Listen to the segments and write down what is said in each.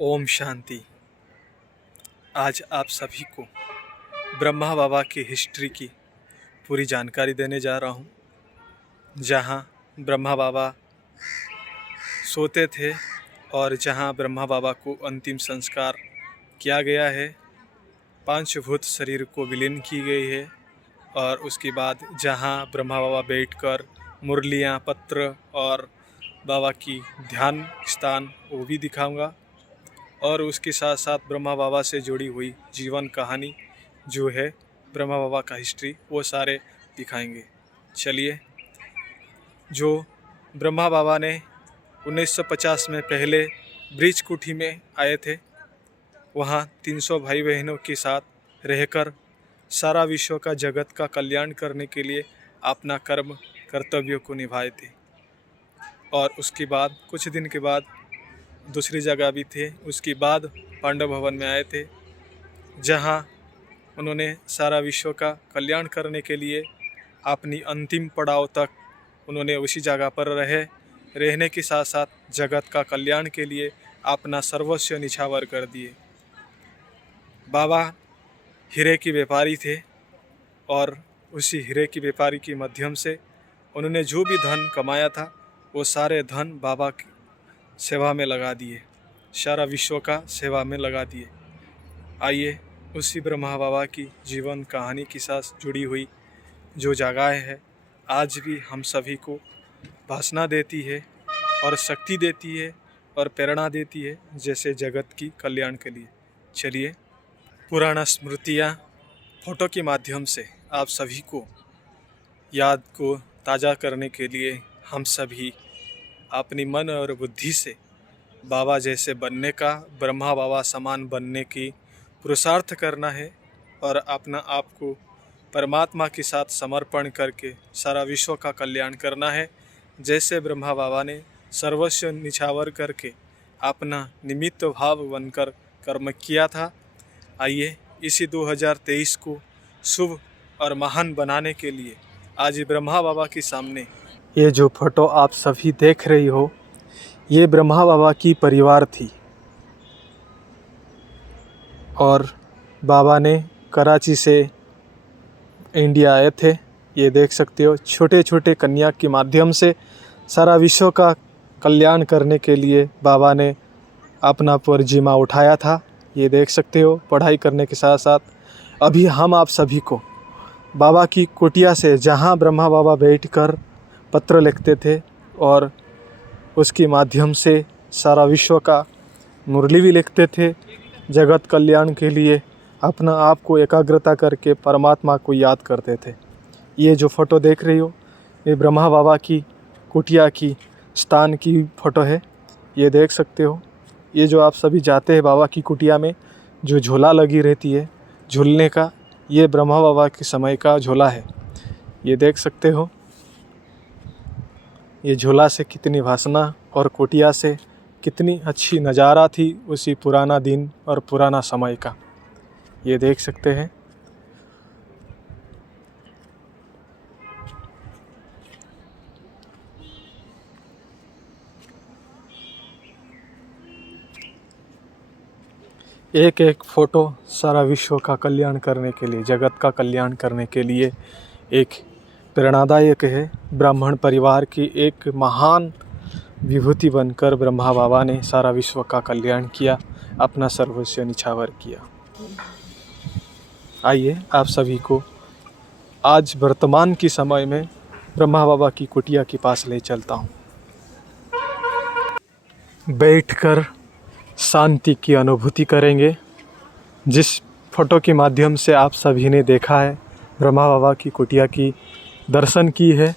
ओम शांति। आज आप सभी को ब्रह्मा बाबा की हिस्ट्री की पूरी जानकारी देने जा रहा हूँ। जहाँ ब्रह्मा बाबा सोते थे और जहाँ ब्रह्मा बाबा को अंतिम संस्कार किया गया है, पांचभूत शरीर को विलीन की गई है। और उसके बाद जहाँ ब्रह्मा बाबा बैठकर मुरलियाँ, पत्र और बाबा की ध्यान स्थान वो भी दिखाऊंगा। और उसके साथ साथ ब्रह्मा बाबा से जुड़ी हुई जीवन कहानी जो है ब्रह्मा बाबा का हिस्ट्री, वो सारे दिखाएंगे। चलिए, जो ब्रह्मा बाबा ने 1950 में पहले ब्रिज कुटी में आए थे, वहाँ 300 भाई बहनों के साथ रहकर सारा विश्व का जगत का कल्याण करने के लिए अपना कर्तव्यों को निभाए थे। और उसके बाद कुछ दिन के बाद दूसरी जगह भी थे। उसके बाद पांडव भवन में आए थे, जहाँ उन्होंने सारा विश्व का कल्याण करने के लिए अपनी अंतिम पड़ाव तक उन्होंने उसी जगह पर रहने के साथ साथ जगत का कल्याण के लिए अपना सर्वस्व निछावर कर दिए। बाबा हीरे के व्यापारी थे और उसी हीरे की व्यापारी के माध्यम से उन्होंने जो भी धन कमाया था वो सारे धन बाबा की सेवा में लगा दिए, सारा विश्व का सेवा में लगा दिए। आइए, उसी ब्रह्मा बाबा की जीवन कहानी के साथ जुड़ी हुई जो जगह है आज भी हम सभी को भाषणा देती है और शक्ति देती है और प्रेरणा देती है, जैसे जगत की कल्याण के लिए। चलिए, पुराना स्मृतियाँ फोटो के माध्यम से आप सभी को याद को ताज़ा करने के लिए हम सभी अपनी मन और बुद्धि से बाबा जैसे बनने का, ब्रह्मा बाबा समान बनने की पुरुषार्थ करना है और अपना आप को परमात्मा के साथ समर्पण करके सारा विश्व का कल्याण करना है, जैसे ब्रह्मा बाबा ने सर्वस्व निछावर करके अपना निमित्त भाव बनकर कर्म किया था। आइए, इसी 2023 को शुभ और महान बनाने के लिए आज ब्रह्मा बाबा के सामने ये जो फोटो आप सभी देख रही हो, ये ब्रह्मा बाबा की परिवार थी। और बाबा ने कराची से इंडिया आए थे। ये देख सकते हो, छोटे छोटे कन्या के माध्यम से सारा विश्व का कल्याण करने के लिए बाबा ने अपना जिम्मा उठाया था। ये देख सकते हो, पढ़ाई करने के साथ साथ अभी हम आप सभी को बाबा की कुटिया से, जहाँ ब्रह्मा बाबा बैठकर पत्र लिखते थे और उसके माध्यम से सारा विश्व का मुरली भी लिखते थे, जगत कल्याण के लिए अपना आप को एकाग्रता करके परमात्मा को याद करते थे। ये जो फ़ोटो देख रही हो, ये ब्रह्मा बाबा की कुटिया की स्थान की फ़ोटो है। ये देख सकते हो, ये जो आप सभी जाते हैं बाबा की कुटिया में, जो झोला लगी रहती है झूलने का, ये ब्रह्मा बाबा के समय का झोला है। ये देख सकते हो, ये झोला से कितनी वासना और कुटिया से कितनी अच्छी नज़ारा थी उसी पुराना दिन और पुराना समय का। ये देख सकते हैं। एक एक फ़ोटो सारा विश्व का कल्याण करने के लिए, जगत का कल्याण करने के लिए एक प्रेरणादायक है। ब्राह्मण परिवार की एक महान विभूति बनकर ब्रह्मा बाबा ने सारा विश्व का कल्याण किया, अपना सर्वस्व निछावर किया। आइए, आप सभी को आज वर्तमान के समय में ब्रह्मा बाबा की कुटिया के पास ले चलता हूँ। बैठकर शांति की अनुभूति करेंगे। जिस फोटो के माध्यम से आप सभी ने देखा है, ब्रह्मा बाबा की कुटिया की दर्शन की है,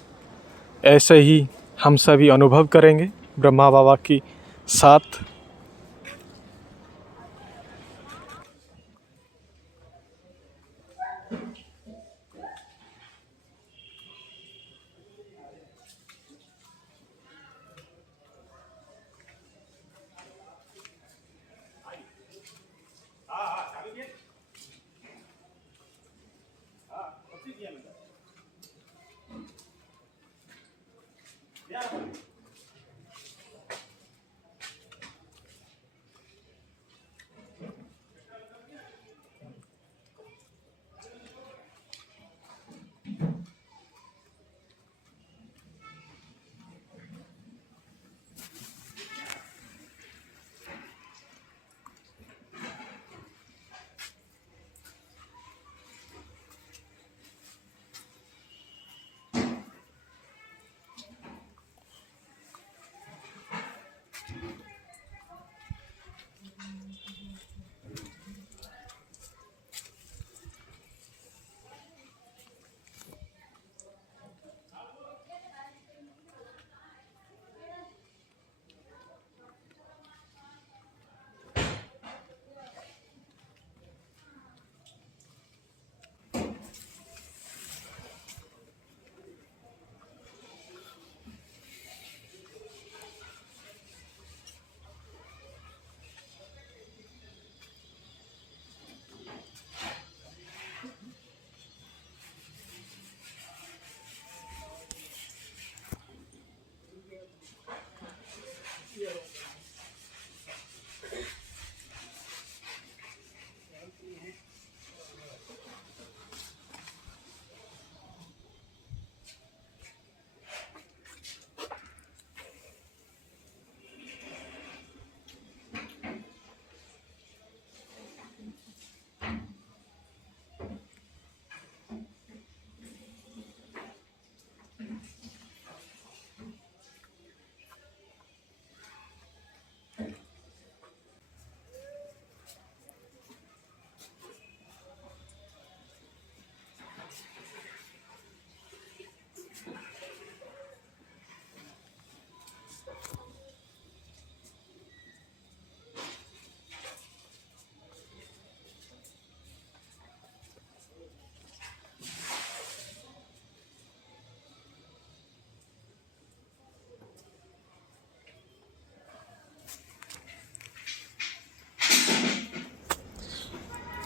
ऐसे ही हम सभी अनुभव करेंगे ब्रह्मा बाबा की साथ।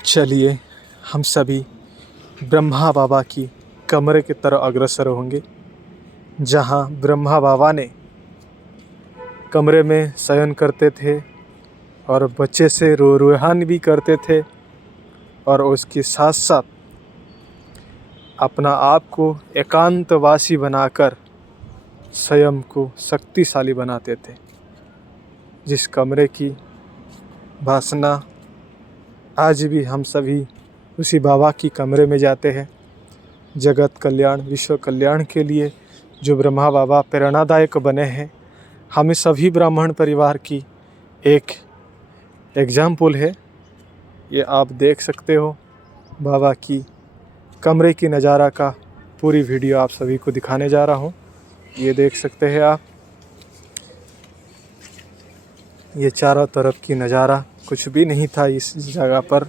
चलिए हम सभी ब्रह्मा बाबा की कमरे की तरफ अग्रसर होंगे, जहाँ ब्रह्मा बाबा ने कमरे में शयन करते थे और बच्चे से रोहान भी करते थे, और उसके साथ साथ अपना आप को एकांतवासी बनाकर स्वयं को शक्तिशाली बनाते थे। जिस कमरे की वासना आज भी हम सभी उसी बाबा की कमरे में जाते हैं। जगत कल्याण, विश्व कल्याण के लिए जो ब्रह्मा बाबा प्रेरणादायक बने हैं, हमें सभी ब्राह्मण परिवार की एक एग्जाम्पल है। ये आप देख सकते हो बाबा की कमरे की नज़ारा का पूरी वीडियो आप सभी को दिखाने जा रहा हूँ। ये देख सकते हैं आप, ये चारों तरफ की नज़ारा कुछ भी नहीं था इस जगह पर।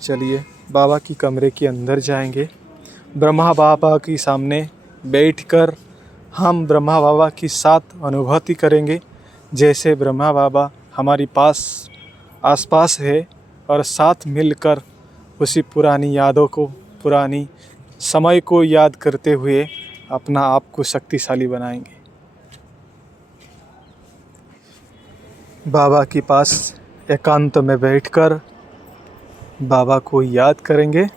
चलिए बाबा की कमरे के अंदर जाएंगे। ब्रह्मा बाबा के सामने बैठकर हम ब्रह्मा बाबा की साथ अनुभूति करेंगे, जैसे ब्रह्मा बाबा हमारी आसपास है, और साथ मिलकर उसी पुरानी यादों को, पुरानी समय को याद करते हुए अपना आप को शक्तिशाली बनाएंगे। बाबा के पास एकांत में बैठकर बाबा को याद करेंगे।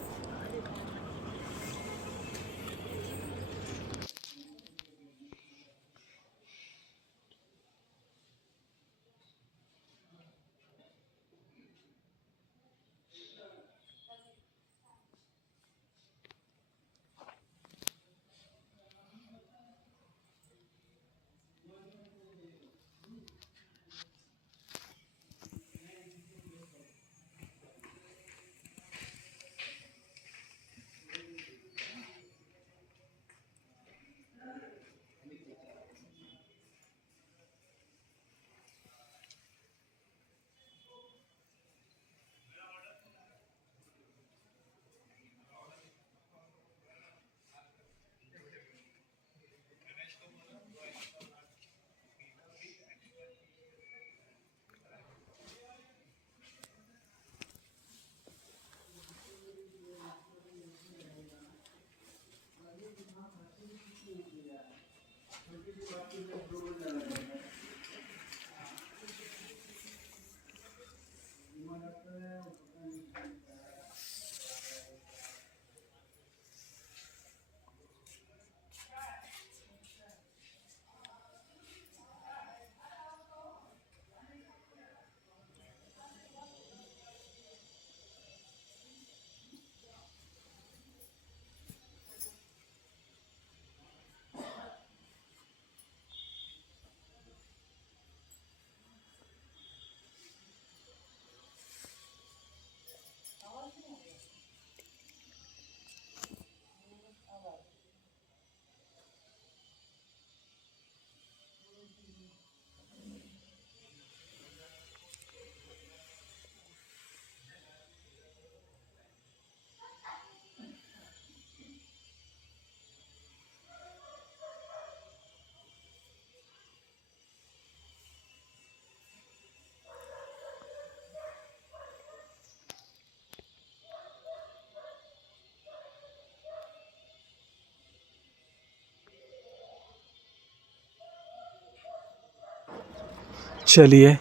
चलिए,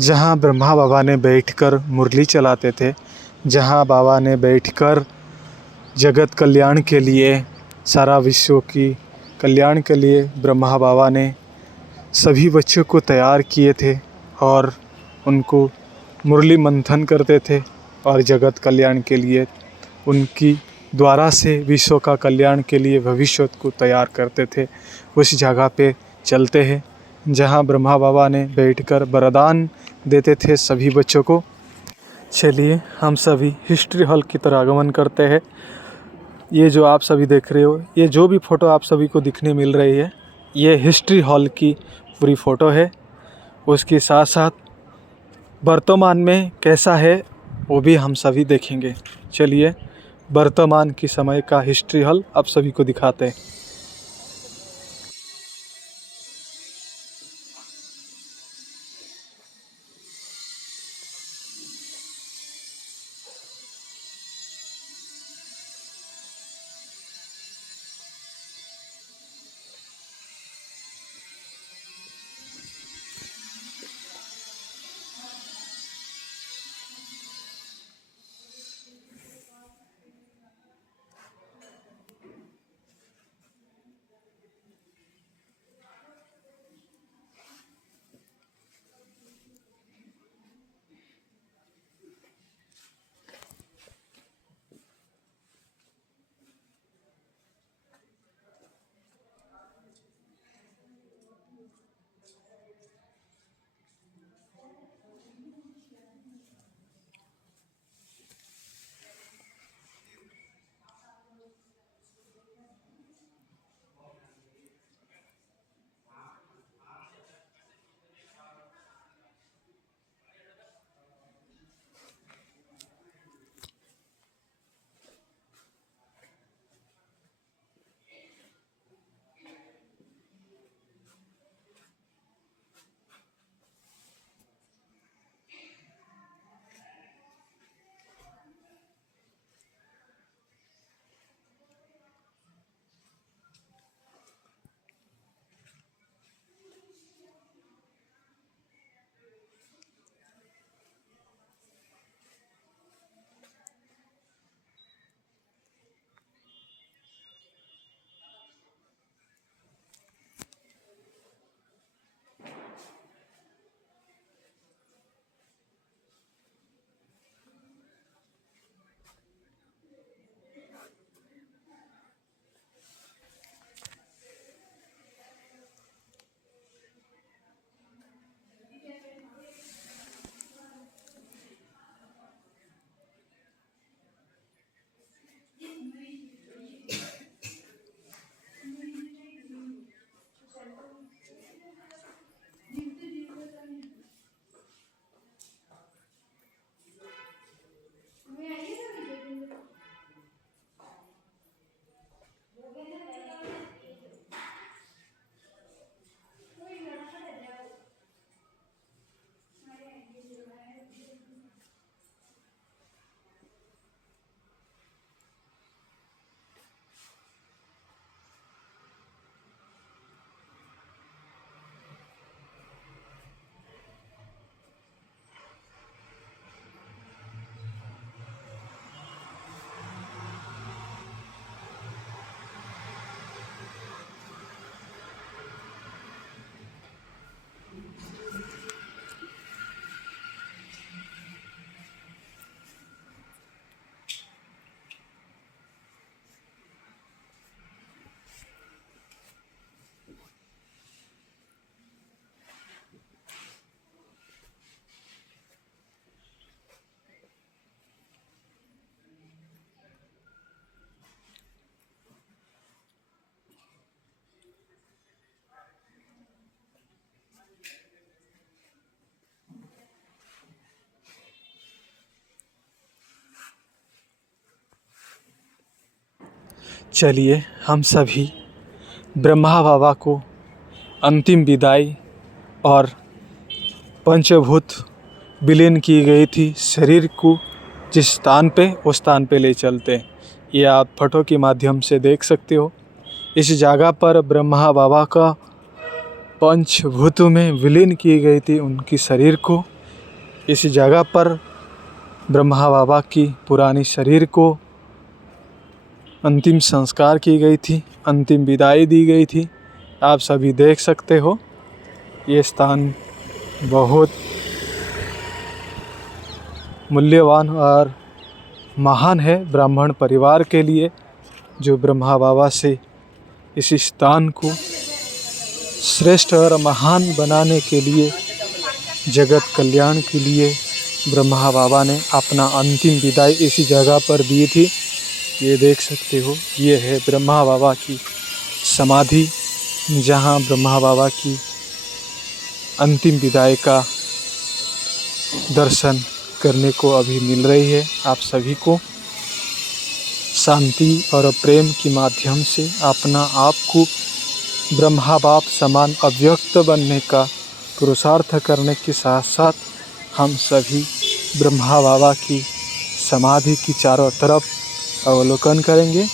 जहाँ ब्रह्मा बाबा ने बैठकर मुरली चलाते थे, जहाँ बाबा ने बैठकर जगत कल्याण के लिए, सारा विश्व की कल्याण के लिए ब्रह्मा बाबा ने सभी बच्चों को तैयार किए थे और उनको मुरली मंथन करते थे, और जगत कल्याण के लिए उनकी द्वारा से विश्व का कल्याण के लिए भविष्य को तैयार करते थे। उस जगह पे चलते हैं जहाँ ब्रह्मा बाबा ने बैठकर वरदान देते थे सभी बच्चों को। चलिए हम सभी हिस्ट्री हॉल की तरफ आगमन करते हैं। ये जो आप सभी देख रहे हो, ये जो भी फ़ोटो आप सभी को दिखने मिल रही है, ये हिस्ट्री हॉल की पूरी फ़ोटो है। उसके साथ साथ वर्तमान में कैसा है वो भी हम सभी देखेंगे। चलिए वर्तमान की समय का हिस्ट्री हॉल आप सभी को दिखाते हैं। चलिए हम सभी ब्रह्मा बाबा को अंतिम विदाई और पंचभूत विलीन की गई थी शरीर को जिस स्थान पे उस स्थान पे ले चलते हैं। ये आप फोटो के माध्यम से देख सकते हो। इस जगह पर ब्रह्मा बाबा का पंचभूतों में विलीन की गई थी उनकी शरीर को। इस जगह पर ब्रह्मा बाबा की पुरानी शरीर को अंतिम संस्कार की गई थी, अंतिम विदाई दी गई थी। आप सभी देख सकते हो। ये स्थान बहुत मूल्यवान और महान है ब्राह्मण परिवार के लिए, जो ब्रह्मा बाबा से इस स्थान को श्रेष्ठ और महान बनाने के लिए, जगत कल्याण के लिए ब्रह्मा बाबा ने अपना अंतिम विदाई इसी जगह पर दी थी। ये देख सकते हो, ये है ब्रह्मा बाबा की समाधि, जहाँ ब्रह्मा बाबा की अंतिम विदाई का दर्शन करने को अभी मिल रही है। आप सभी को शांति और प्रेम के माध्यम से अपना आप को ब्रह्मा बाप समान अव्यक्त बनने का पुरुषार्थ करने के साथ साथ हम सभी ब्रह्मा बाबा की समाधि की चारों तरफ अवलोकन करेंगे।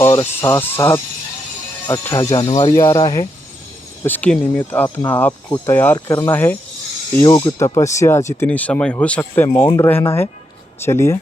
और साथ साथ 18 जनवरी आ रहा है, उसके निमित्त अपना आप को तैयार करना है। योग तपस्या जितनी समय हो सकते हैं मौन रहना है। चलिए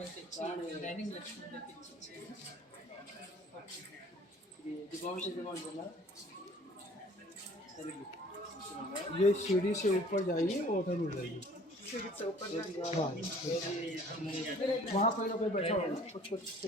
डाइनिंग लक्ष्मी ये सीढ़ी से ऊपर जाइए उधर मिल जाइए। हाँ वहाँ कोई ना कोई बैठा होगा कुछ कुछ